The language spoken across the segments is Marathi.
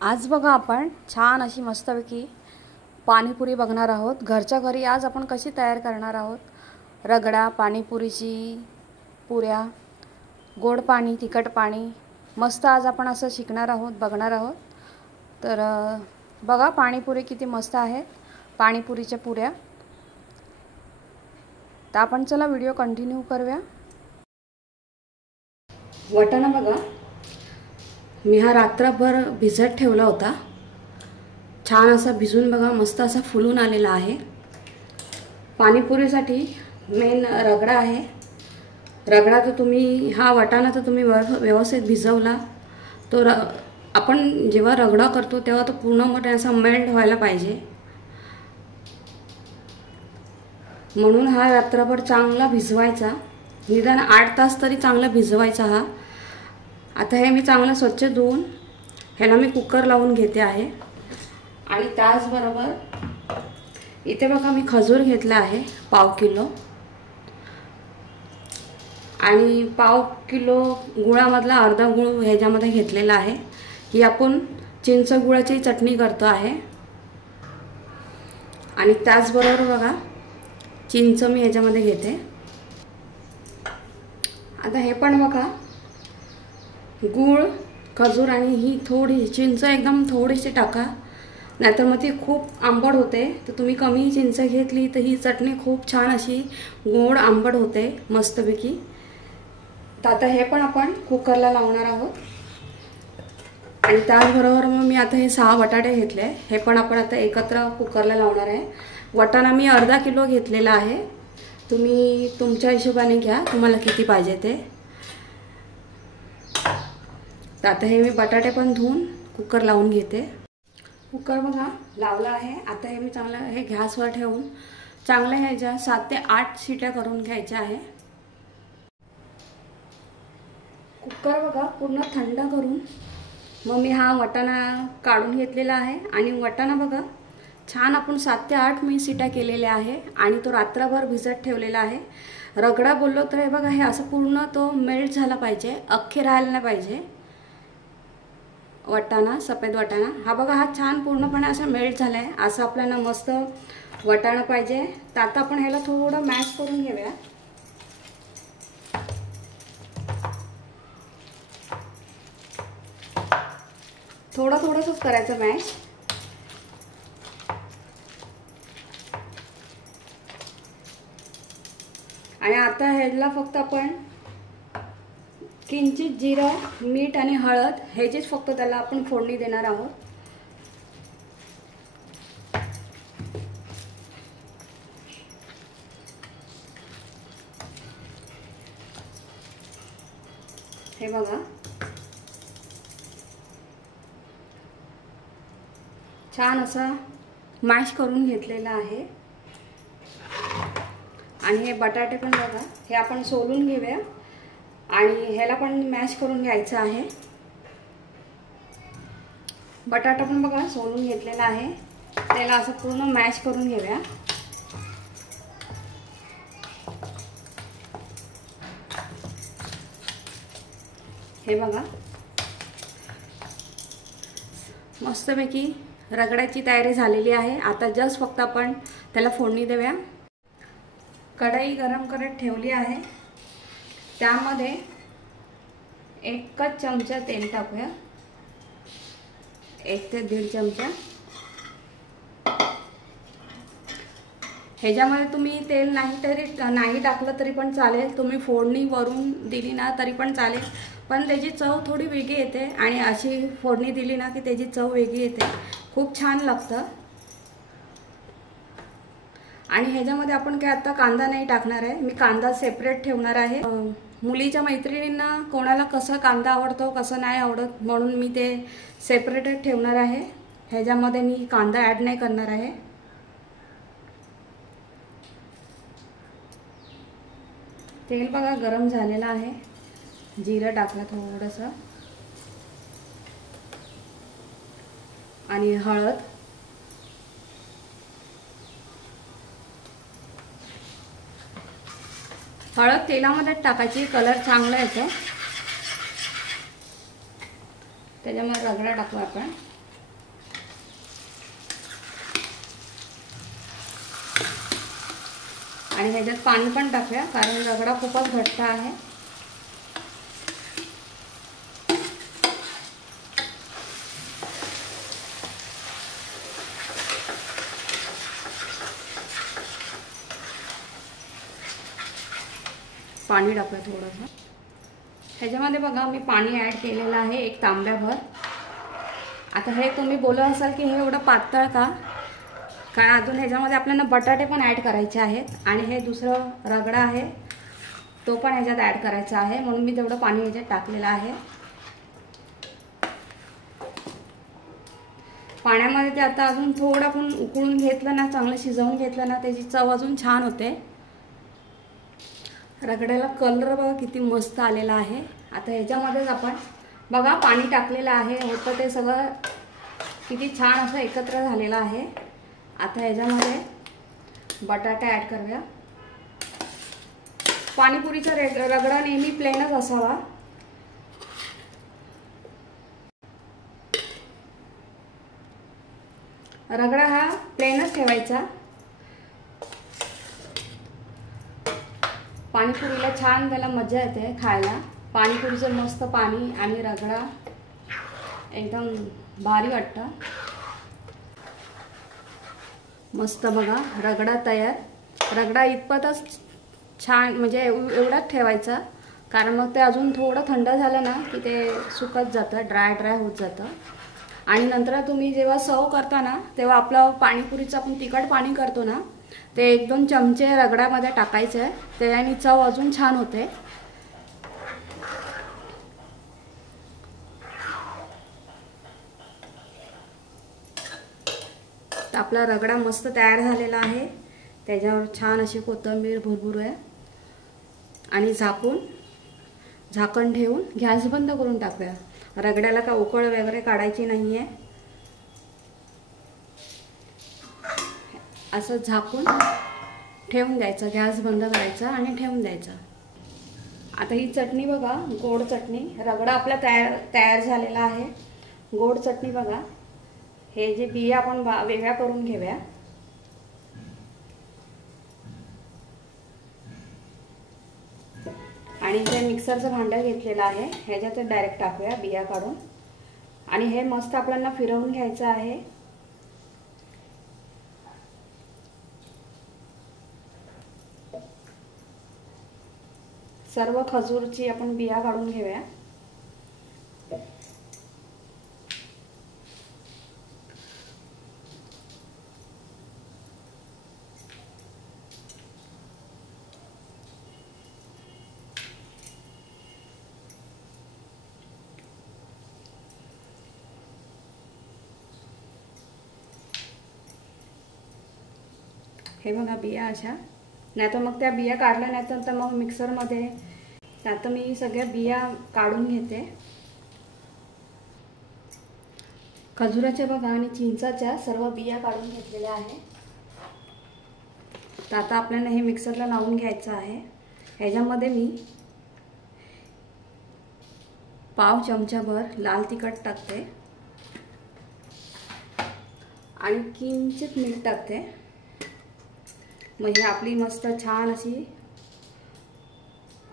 आज बघा आपण छान अशी मस्तपैकी पाणीपुरी बघणार आहोत। घरच्या घरी आज आपण कशी तयार करणार आहोत। रगडा, पाणीपुरीची पुऱ्या, गोड पाणी, तिखट पाणी, मस्त आज आपण असं शिकणार आहोत, बघणार आहोत। तर बघा पाणीपुरी किती मस्त आहेत, पाणीपुरीच्या पुऱ्या। तर आपण चला व्हिडिओ कंटिन्यू करूया। वाटाणा बघा, मी हा रात्रभर भिजत ठेवला होता। छान असा भिजून बघा मस्त असा फुलून आलेला आहे। पाणीपुरीसाठी मेन रगडा आहे। रगडा तर तुम्ही हा वाटाणा तर तुम्ही व्यवस्थित भिजवला तो आपण जेव्हा रगडा करतो तेव्हा तो पूर्णपणे असा मेल्ट व्हायला पाहिजे, म्हणून हा रात्रभर चांगला भिजवायचा, निदान 8 तास तरी चांगला भिजवायचा हा। आता हे मी चांगलं स्वच्छ धुवून ह्याला मी कुकर लावून घेते आहे। आणि त्याचबरोबर इथे बघा मी खजूर घेतला आहे पाव किलो, आणि पाव किलो गुळामधला अर्धा गुळ ह्याच्यामध्ये घेतलेला आहे। ही आपण चिंच गुळाची चटणी करतो आहे। आणि त्याचबरोबर बघा चिंच मी ह्याच्यामध्ये घेते। आता हे पण बघा गूळ, खजूर आणि ही थोडी चिंच एकदम थोडीशी टाका, नाहीतर मग ती खूप आंबट होते। तर तुम्ही कमी चिंच घेतली तर ही चटणी खूप छान अशी गोड आंबट होते मस्तपैकी। तर आता हे पण आपण कुकरला लावणार आहोत। आणि त्याचबरोबर मग मी आता हे 6 बटाटे घेतले, हे पण आपण आता एकत्र कुकरला लावणार आहे। वाटाणा मी अर्धा किलो घेतलेला आहे, तुम्ही तुमच्या हिशोबाने घ्या तुम्हाला किती पाहिजे ते। तर आता हे मी बटाटे पण धुवून कुकर लावून घेते। कुकर बघा लावला आहे। आता हे मी चांगलं हे गॅसवर ठेवून चांगलं ह्याच्या 7 ते 8 शिट्या करून घ्यायच्या आहे। कुकर बघा पूर्ण थंड करून मग मी हा वाटाणा काढून घेतलेला आहे। आणि वाटाणा बघा छान आपण 7 ते 8 मी शिट्या केलेल्या आहे आणि तो रात्रभर भिजत ठेवलेला आहे। रगडा बोललो तर हे बघा हे असं पूर्ण तो मेल्ट झाला पाहिजे, अख्खे राहायला नाही पाहिजे। वाटाणा, सफेद वाटाणा हा बघा हा छान पूर्णपणे असं मेल्ट झालाय, असं आपल्याला मस्त वाटाणा पाहिजे। तर आता आपण ह्याला थोडं मॅश करून घेऊया। थोडंसंच करायचं मॅश। आणि आता ह्याला फक्त आपण किंचित जिरं, मीठ आणि हळद ह्याचीच फक्त त्याला आपण फोडणी देणार आहोत। हे बघा छान असा मॅश करून घेतलेला आहे। आणि हे बटाटे पण बघा हे आपण सोलून घेऊया आणि ह्याला पण मॅश करून घ्यायचं आहे। बटाटा पण बघा सोलून घेतलेला आहे, त्याला असं पूर्ण मॅश करून घेऊया। हे बघा मस्तपैकी रगड्याची तयारी झालेली आहे। आता जस्ट फक्त आपण त्याला फोडणी देऊया। कढई गरम करत ठेवली आहे, त्यामध्ये 1 चमचा तेल टाकूया, 1 ते 1.5 चमचा। ह्याच्यामध्ये तुम्ही तेल नाही टाकलं तरी पण चालेल, तुम्ही फोडणी वरून दिली ना तरी पण चालेल, पण त्याची चव थोडी वेगळी येते। आणि अशी फोडणी दिली ना की त्याची चव वेगळी येते, खूप छान लागतं। आणि ह्याच्यामध्ये आपण काय आता कांदा नाही टाकणार आहे, मी कांदा सेपरेट ठेवणार आहे। मुलीच्या मैत्रिणींना कोणाला कसा कांदा आवडतो कसं नाही आवडत, म्हणून मी ते सेपरेटेड ठेवणार आहे। ह्याच्यामध्ये मी कांदा ॲड नाही करणार आहे। तेल बघा गरम झालेलं आहे, जिरं टाकलं थोडंसं आणि हळद, हळद तेलामध्ये टाकायची, कलर चांगला येतो। त्याच्यामध्ये रगडा टाकू आपण। आणि ह्याच्यात पाणी पण टाकूया कारण रगडा खूपच घट्ट आहे. पाणी टाकूया थोडंसं. ह्याच्यामध्ये बघा मी पाणी ॲड केलेलं आहे 1 तांब्याभर. आता हे तुम्ही बोलत असाल की हे एवढं पातळ का, कारण अजून ह्याच्यामध्ये आपल्याला बटाटे पण ॲड करायचे आहेत आणि हे दुसरं रगडा आहे तो पण ह्याच्यात ॲड करायचा आहे, म्हणून मी तेवढं पाणी ह्याच्यात टाकलेलं आहे. पाण्यामध्ये ते आता अजून थोडं आपण उकळून घेतलं ना, चांगलं शिजवून घेतलं ना, त्याची चव अजून छान होते. रगड्याला कलर बघा किती मस्त आलेला आहे. आता ह्याच्यामध्येच आपण बघा पाणी टाकलेलं आहे, होतं ते सगळं किती छान असं एकत्र झालेलं आहे. आता ह्याच्यामध्ये बटाटा ॲड करूया. पाणीपुरीचा रगडा नेहमी प्लेनच असावा. रगडा हा प्लेनच ठेवायचा. पाणीपुरीला छान त्याला मजा येते खायला. पाणीपुरीचं मस्त पाणी आणि रगडा एकदम भारी वाटतं. मस्त बघा रगडा तयार. रगडा इतपतच छान म्हणजे एवढाच ठेवायचा, कारण मग ते अजून थोडं थंड झालं ना की ते सुकत जातं, ड्राय होत जातं. आणि नंतर तुम्ही जेव्हा सर्व करता ना तेव्हा आपलं पाणीपुरीचं आपण तिखट पाणी करतो ना, ते 1-2 चमचे रगड्यामध्ये टाकायचे, त्याने चव अजून छान होते. तर आपला रगडा मस्त तयार झालेला आहे. त्याच्यावर छान अशी कोथिंबीर भरपूर आहे आणि झाकण ठेवून गॅस बंद करून टाकूया. रगड्याला का उकळ वगैरे काढायची नाही आहे. असं झाकून ठेवून द्यायचं, गॅस बंद करायचा आणि ठेवून द्यायचं. आता ही चटणी बघा, गोड चटणी. रगडा आपला तयार झालेला आहे. गोड चटणी बघा. हे जे बिया आपण वेगळ्या करून घेऊया. आणि जे मिक्सरचं भांडं घेतलेलं आहे ह्याच्यात डायरेक्ट टाकूया बिया काढून. आणि हे मस्त आपल्याला फिरवून घ्यायचं आहे. सर्व खजूरची आपण बिया काढून घेऊया. हे बघा बिया अशा. नाही तर मग त्या बिया काढल्या नाही तर मग मिक्सरमध्ये. आता मी सगळ्या बिया काढून घेते. खजुराच्या बघा आणि चिंचाच्या सर्व बिया काढून घेतलेल्या आहे. तर आता आपल्याला हे मिक्सरला लावून घ्यायचं आहे. ह्याच्यामध्ये मी पाव चमचाभर लाल तिखट टाकते आणि किंचित मीठ टाकते. म्हणजे आपली मस्त छान अशी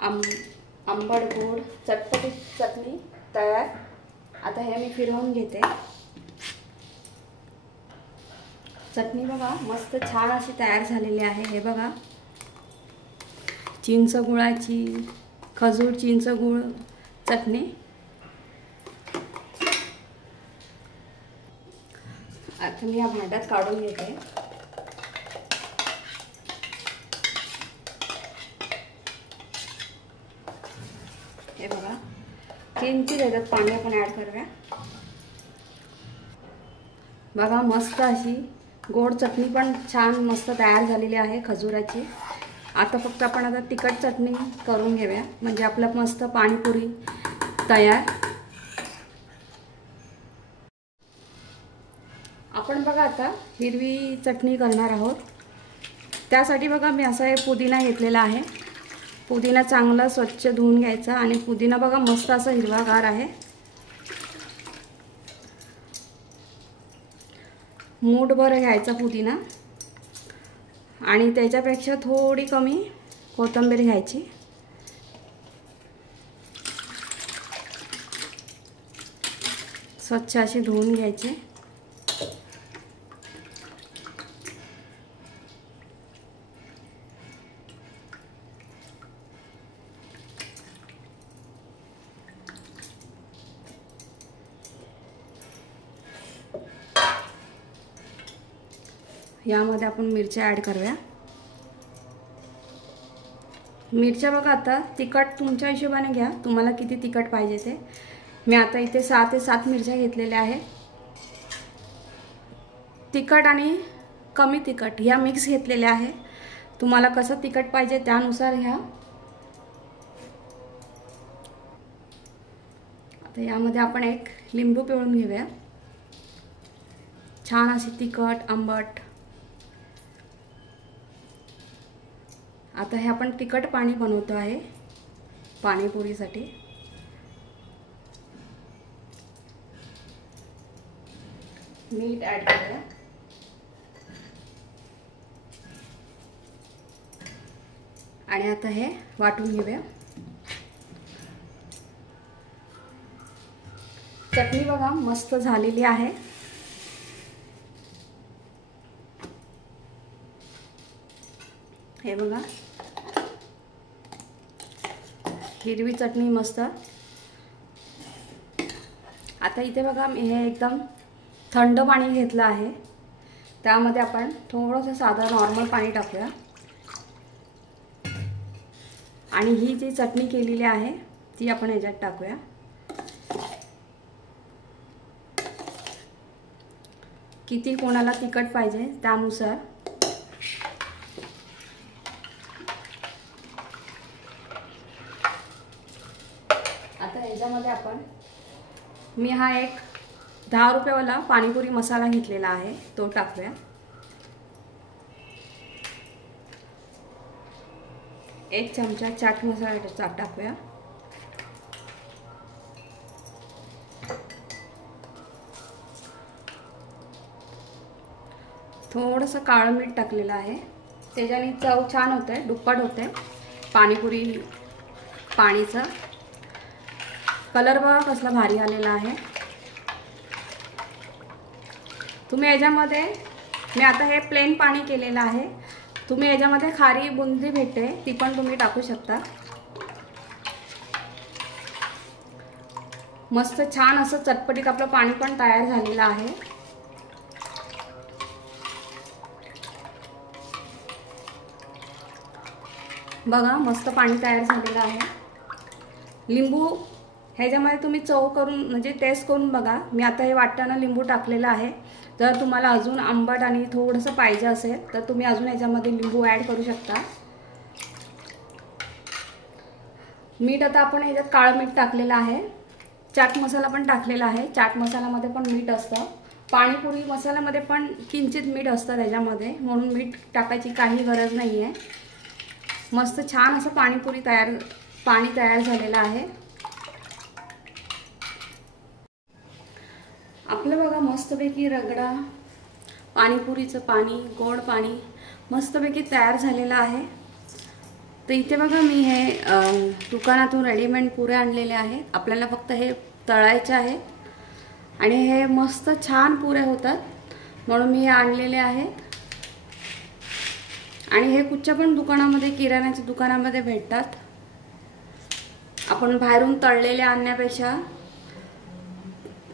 आंबट गोड चटपटीत चटणी तयार. आता हे मी फिरवून घेते. चटणी बघा मस्त छान अशी तयार झालेली आहे. हे बघा चिंच गुळाची, खजूर चिंच गुळ चटणी. आता मी या भांड्यात काढून घेते. हे बघा किंचित याच्यात पाणी आपण ॲड करूया. बघा मस्त अशी गोड चटणी पण छान मस्त तयार झालेली आहे खजुराची. आता फक्त आपण आता तिखट चटणी करून घेऊया म्हणजे आपलं मस्त पाणीपुरी तयार. आपण बघा आता हिरवी चटणी करणार आहोत. त्यासाठी बघा मी असा हे पुदिना घेतलेला आहे. पुदिना चांगला स्वच्छ धुवून घ्यायचा आणि पुदिना बघा मस्त असा हिरवागार आहे. मूठभर घ्यायचा पुदिना आणि त्याच्यापेक्षा थोडी कमी कोथिंबीर घ्यायची. स्वच्छ अशी धुवून घ्यायची. यामध्ये आपण मिरच्या ॲड करूया. मिरच्या बघा आता तिखट तुमच्या हिशोबाने घ्या, तुम्हाला किती तिखट पाहिजे ते. मी आता इथे 6 ते 7 मिरच्या घेतलेल्या आहेत. तिखट आणि कमी तिखट ह्या मिक्स घेतलेल्या आहे. तुम्हाला कसं तिखट पाहिजे त्यानुसार घ्या. आता यामध्ये आपण एक लिंबू पिळून घेऊया. छान अशी तिखट आंबट. आता हे आपण तिखट पाणी बनवतो आहे पाणीपुरीसाठी. मीठ ॲड करूया. आणि आता हे वाटून घेऊया. चटणी बघा मस्त झालेली आहे. हे बघा हिरवी चटणी मस्त. आता इथे बघा मी हे एकदम थंड पाणी घेतलं आहे. त्यामध्ये आपण थोडंसं साधं नॉर्मल पाणी टाकूया. आणि ही जी चटणी केलेली आहे ती आपण याच्यात टाकूया. किती कोणाला तिखट पाहिजे त्यानुसार. आता याच्यामध्ये आपण मी हा एक 10 रुपयावाला पाणीपुरी मसाला घेतलेला आहे तो टाकूया. एक चमचा चाट मसाला टाकूया. थोडंसं काळं मीठ टाकलेलं आहे. त्याच्याने चव छान होते, दुप्पट होते पाणीपुरी. पाणीचा कलर बघा कसला भारी आलेला आहे. तुम्ही याच्यामध्ये मी आता हे प्लेन पाणी केलेलं आहे. तुम्ही याच्यामध्ये खारी बुंदी भेटते ती पण तुम्ही टाकू शकता. मस्त छान असं चटपटीत आपलं पाणी पण तयार झालेलं आहे. बघा मस्त पाणी तयार झालेलं आहे. लिंबू ह्याच्यामध्ये तुम्ही चव करून म्हणजे टेस्ट करून बघा. मी आता हे वाटताना लिंबू टाकलेलं आहे. जर तुम्हाला अजून आंबट आणि थोडंसं पाहिजे असेल तर तुम्ही अजून याच्यामध्ये लिंबू ॲड करू शकता. मीठ आता आपण ह्याच्यात काळं मीठ टाकलेलं आहे. चाट मसाला पण टाकलेला आहे. चाट मसाल्यामध्ये पण मीठ असतं. पाणीपुरी मसाल्यामध्ये पण किंचित मीठ असतं त्याच्यामध्ये, म्हणून मीठ टाकायची काही गरज नाही आहे. मस्त छान असं पाणी तयार झालेलं आहे. आपलं बघा मस्तपैकी रगडा पाणीपुरीचं पाणी, गोड पाणी मस्तपैकी तयार झालेलं आहे. तर इथे बघा मी हे दुकानातून रेडीमेड पुऱ्या आणलेल्या आहेत. आपल्याला फक्त हे तळायचे आहेत आणि हे मस्त छान पुऱ्या होतात म्हणून मी हे आणलेले आहेत. आणि हे कुठच्या पण दुकानामध्ये, किराण्याच्या दुकानामध्ये भेटतात. आपण बाहेरून तळलेले आणण्यापेक्षा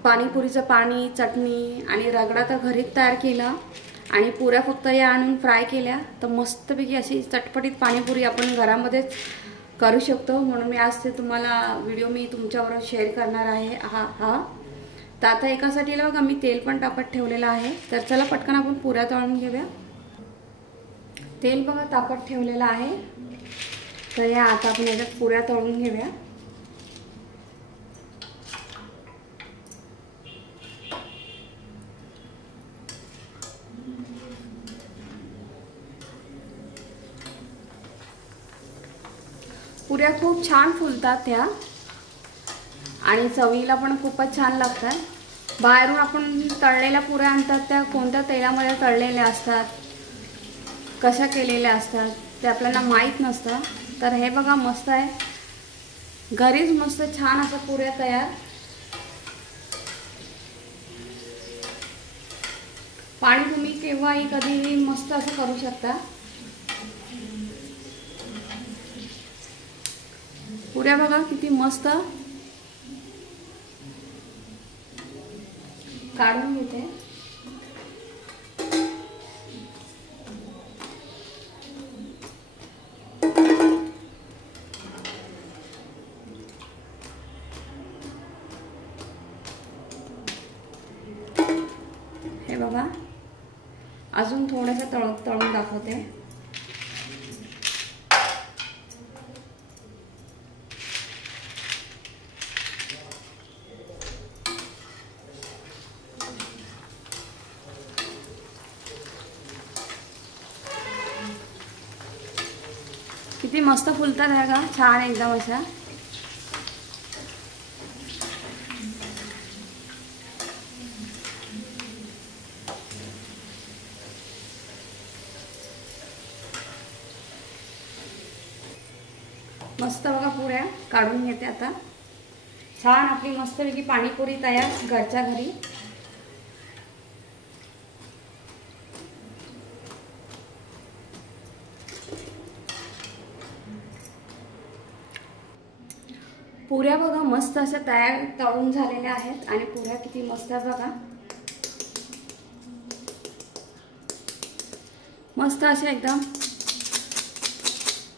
पाणीपुरीचं पाणी, चटणी आणि रगडा तर घरीच तयार केला आणि पुऱ्या फक्त या आणून फ्राय केल्या तर मस्तपैकी अशी चटपटीत पाणीपुरी आपण घरामध्येच करू शकतो. म्हणून मी आज ते तुम्हाला व्हिडिओ मी तुमच्याबरोबर शेअर करणार आहे. तर आता एका साईडला बघा मी तेल पण तापत ठेवलेलं आहे. तर चला पटकन आपण पुऱ्या तळून घेऊया. तेल बघा तापत ठेवलेलं आहे. तर या आता आपण याच्यात पुऱ्या तळून घेऊया. पुऱ्या खूप छान फुलतात त्या आणि चवीला पण खूपच छान लागतात. बाहेरून आपण तळलेल्या पुऱ्या आणतात त्या कोणत्या तेलामध्ये तळलेल्या असतात कशा केलेल्या असतात ते आपल्याला माहीत नसतं. तर हे बघा मस्त आहे, घरीच मस्त छान असं पुऱ्या तयार. पाणी तुम्ही केव्हाही कधीही मस्त असं करू शकता. पुऱ्या बघा किती मस्त. काढून घेते. हे बघा अजून थोडंसं तळून दाखवते. किती मस्त फुलतात आहे का, छान एकदम अशा. मस्त बघा पुऱ्या काढून घेते आता. छान आपली मस्तपैकी पाणीपुरी तयार घरच्या घरी. पुऱ्या बघा मस्त अशा तयार तळून झालेल्या आहेत आणि पुऱ्या किती मस्त बघा, मस्त अशा एकदम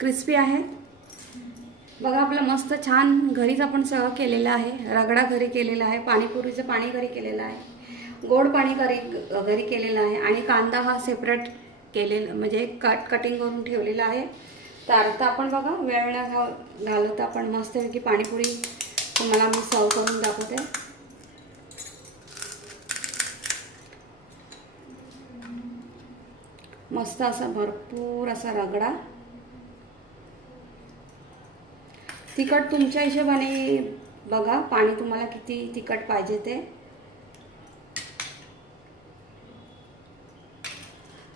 क्रिस्पी आहेत. बघा आपलं मस्त छान घरीच आपण सगळं केलेलं आहे. रगडा घरी केलेला आहे, पाणीपुरीचं पाणी घरी केलेलं आहे, गोड पाणी घरी केलेलं आहे आणि कांदा हा सेपरेट केलेला म्हणजे कटिंग करून ठेवलेला आहे. तर आता आपण बघा वेळ न घालवता आपण मस्तपैकी पाणीपुरी तुम्हाला मी सर्व करून दाखवते. मस्त असा भरपूर असा रगडा. तिखट तुमच्या हिशोबाने बघा, पाणी तुम्हाला किती तिखट पाहिजे ते.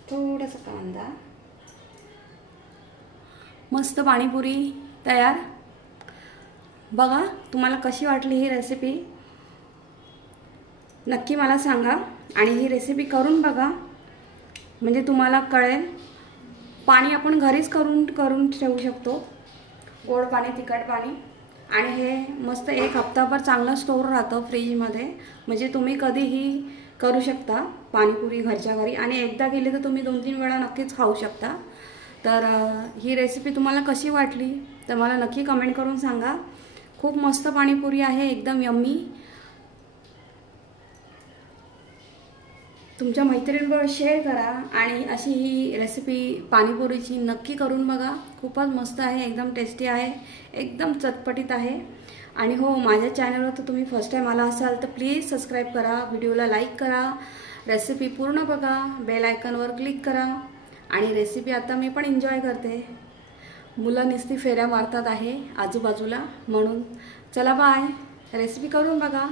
थोडासा कांदा. मस्त पाणीपुरी तयार. बघा तुम्हाला कशी वाटली ही रेसिपी नक्की मला सांगा आणि ही रेसिपी करून बघा म्हणजे तुम्हाला कळेल. पाणी आपण घरीच करून ठेवू शकतो, गोड पाणी तिखट पाणी. आणि हे मस्त एक हप्ताभर चांगलं स्टोर राहतं फ्रीजमध्ये, म्हणजे तुम्ही कधीही करू शकता पाणीपुरी घरच्या घरी. आणि एकदा केली तर तुम्ही 2-3 वेळा नक्कीच खाऊ शकता. तर ही रेसिपी तुम्हाला कशी वाटली तर मला नक्की कमेंट करून सांगा. खूप मस्त पाणीपुरी आहे, एकदम यम्मी. तुमच्या मैत्रिणींबरोबर शेअर करा आणि अशी ही रेसिपी पाणीपुरीची नक्की करून बघा. खूपच मस्त आहे, एकदम टेस्टी आहे, एकदम चटपटीत आहे. आणि हो, माझ्या चॅनलवर तर तुम्ही फर्स्ट टाइम आला असाल तर प्लीज सबस्क्राईब करा, व्हिडिओला लाईक करा, रेसिपी पूर्ण बघा, बेल आयकॉनवर क्लिक करा. आणि रेसिपी आता मी पण एन्जॉय करते. मुलं नुसती फेऱ्या मारतात आहे आजूबाजूला, म्हणून चला बाय. रेसिपी करून बघा.